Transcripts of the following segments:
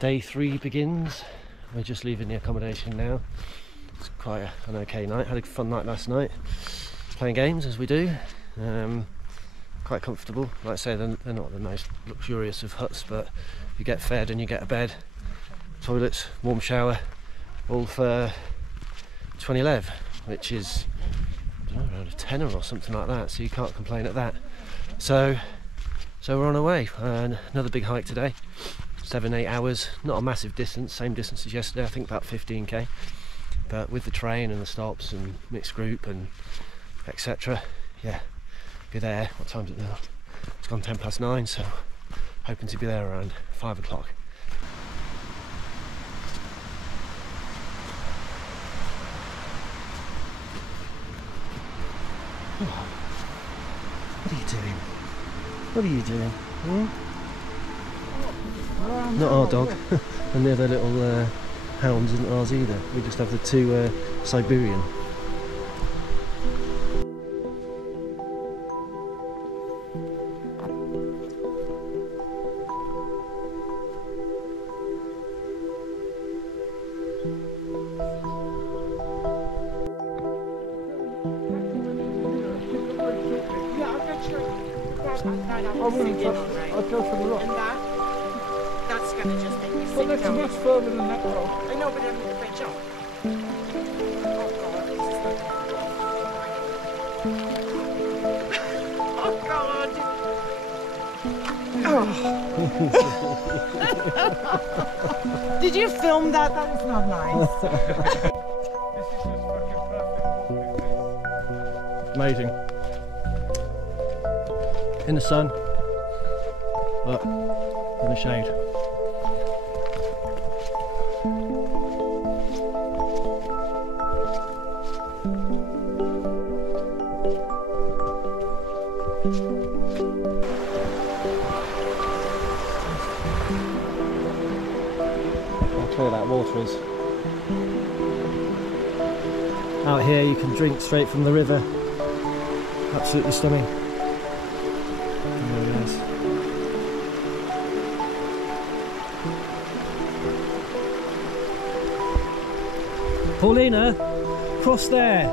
Day 3 begins. We're just leaving the accommodation now. It's quite an okay night. Had a fun night last night, playing games as we do. Quite comfortable. Like I say, they're not the most luxurious of huts, but you get fed and you get a bed, toilets, warm shower, all for 20 lev, which is, I don't know, around a tenner or something like that, so you can't complain at that. So we're on our way. Another big hike today, 7-8 hours, not a massive distance, same distance as yesterday, I think about 15k, but with the train and the stops and mixed group and etc. Yeah, be there. What time is it now? It's gone 9:10, so hoping to be there around 5 o'clock. What are you doing? What are you doing? Not our dog. And the other little hounds isn't ours either. We just have the two Siberian. I'll go for the rock. And that's going to just make me sick. Well, that's much further than that rock. I know, but if I jump. Oh God, oh. Did you film that? That is not nice. This is just fucking perfect. Amazing. In the sun, but in the shade. How clear that water is. Out here you can drink straight from the river. Absolutely stunning. Paulina, cross there.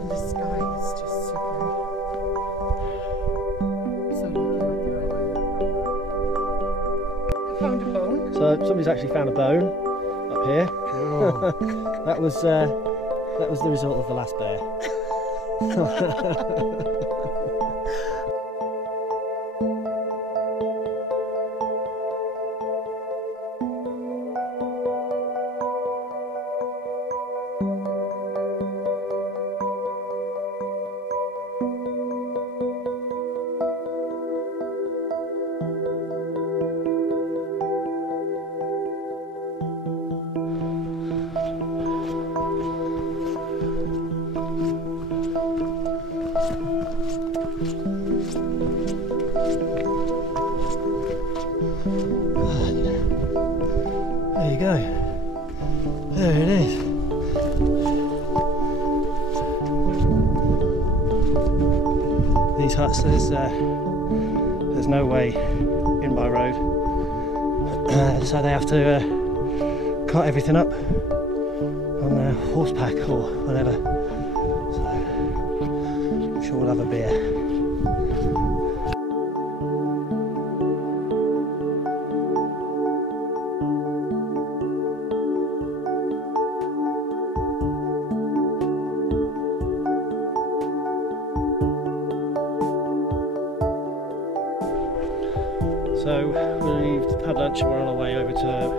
And the sky is just super. So I found a bone. So somebody's actually found a bone up here. Oh. that was the result of the last bear. There you go. There it is. These huts, there's no way in by road, so they have to cut everything up on a horseback or whatever. So I'm sure we'll have a beer. So we've had lunch and we're on our way over to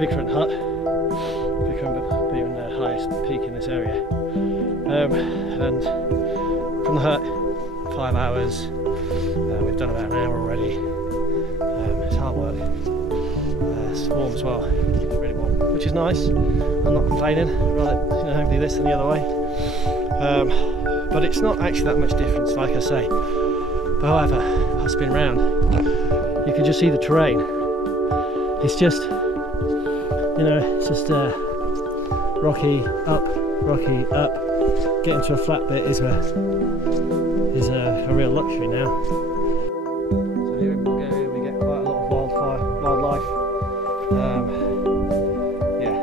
Vihren hut. Vihren being the highest peak in this area. And from the hut, 5 hours. We've done about an hour already. It's hard work. It's warm as well. It's really warm, which is nice. I'm not complaining. Rather, hopefully this than the other way. But it's not actually that much difference, like I say. However, I spin round. You can just see the terrain. It's just, it's just rocky up, getting to a flat bit is a real luxury now. So here in Bulgaria we get quite a lot of wildlife. Yeah,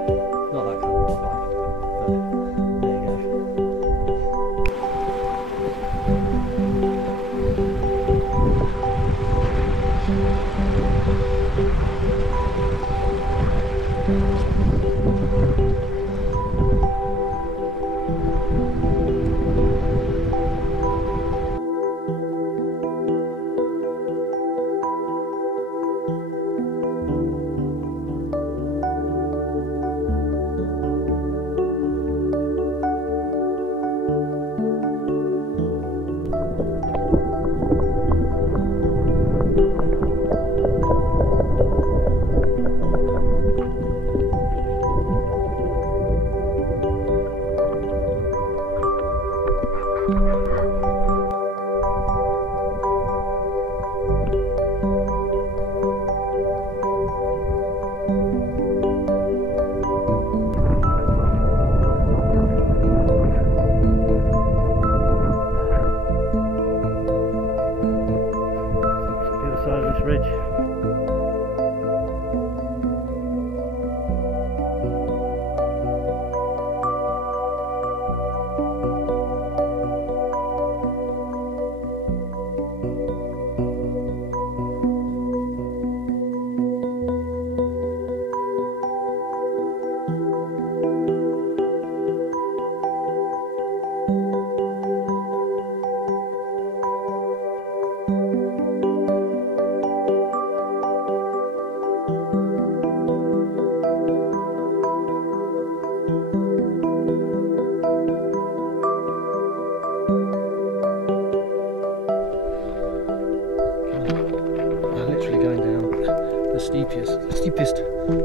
not that kind of wildlife, but there you go.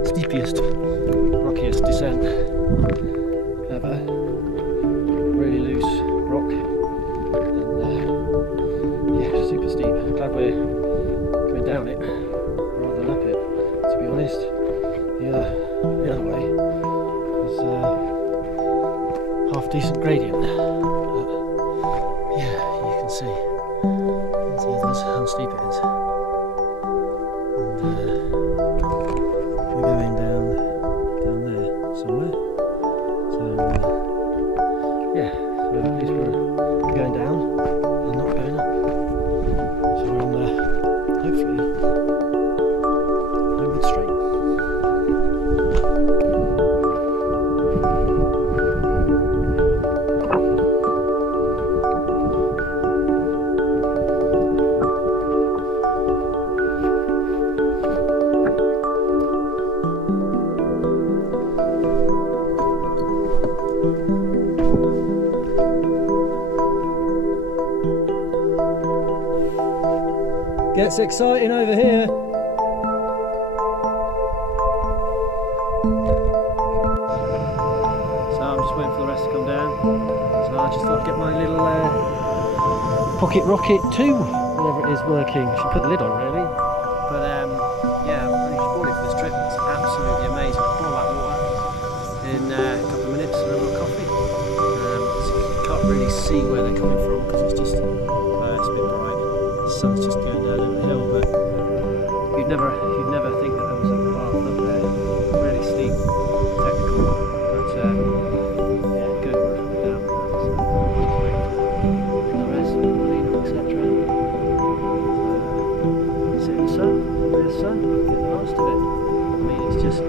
Steepest, rockiest descent ever. Really loose rock, and yeah, super steep. Glad we're going down it rather than up it. To be honest, the other way was half decent gradient. But yeah, you can see others how steep it is. We're going down there somewhere. So yeah, so at least we're going down and not going up. So we're on the hopefully homeward straight. Gets exciting over here. So I'm just waiting for the rest to come down. So I just thought I'd get my little pocket rocket 2, whatever it is, working. Should put the lid on really. But yeah, I just bought it for this trip. It's absolutely amazing. I'll boil that water in a couple of minutes and a little coffee. So you can't really see where they're coming from because it's just it's a bit bright. The sun's just going down over the hill, but you'd never think that there was a path up there. Really steep, technical, but yeah, good work down. So the rest, etc. Sit in the sun, get the last of it. I mean, it's just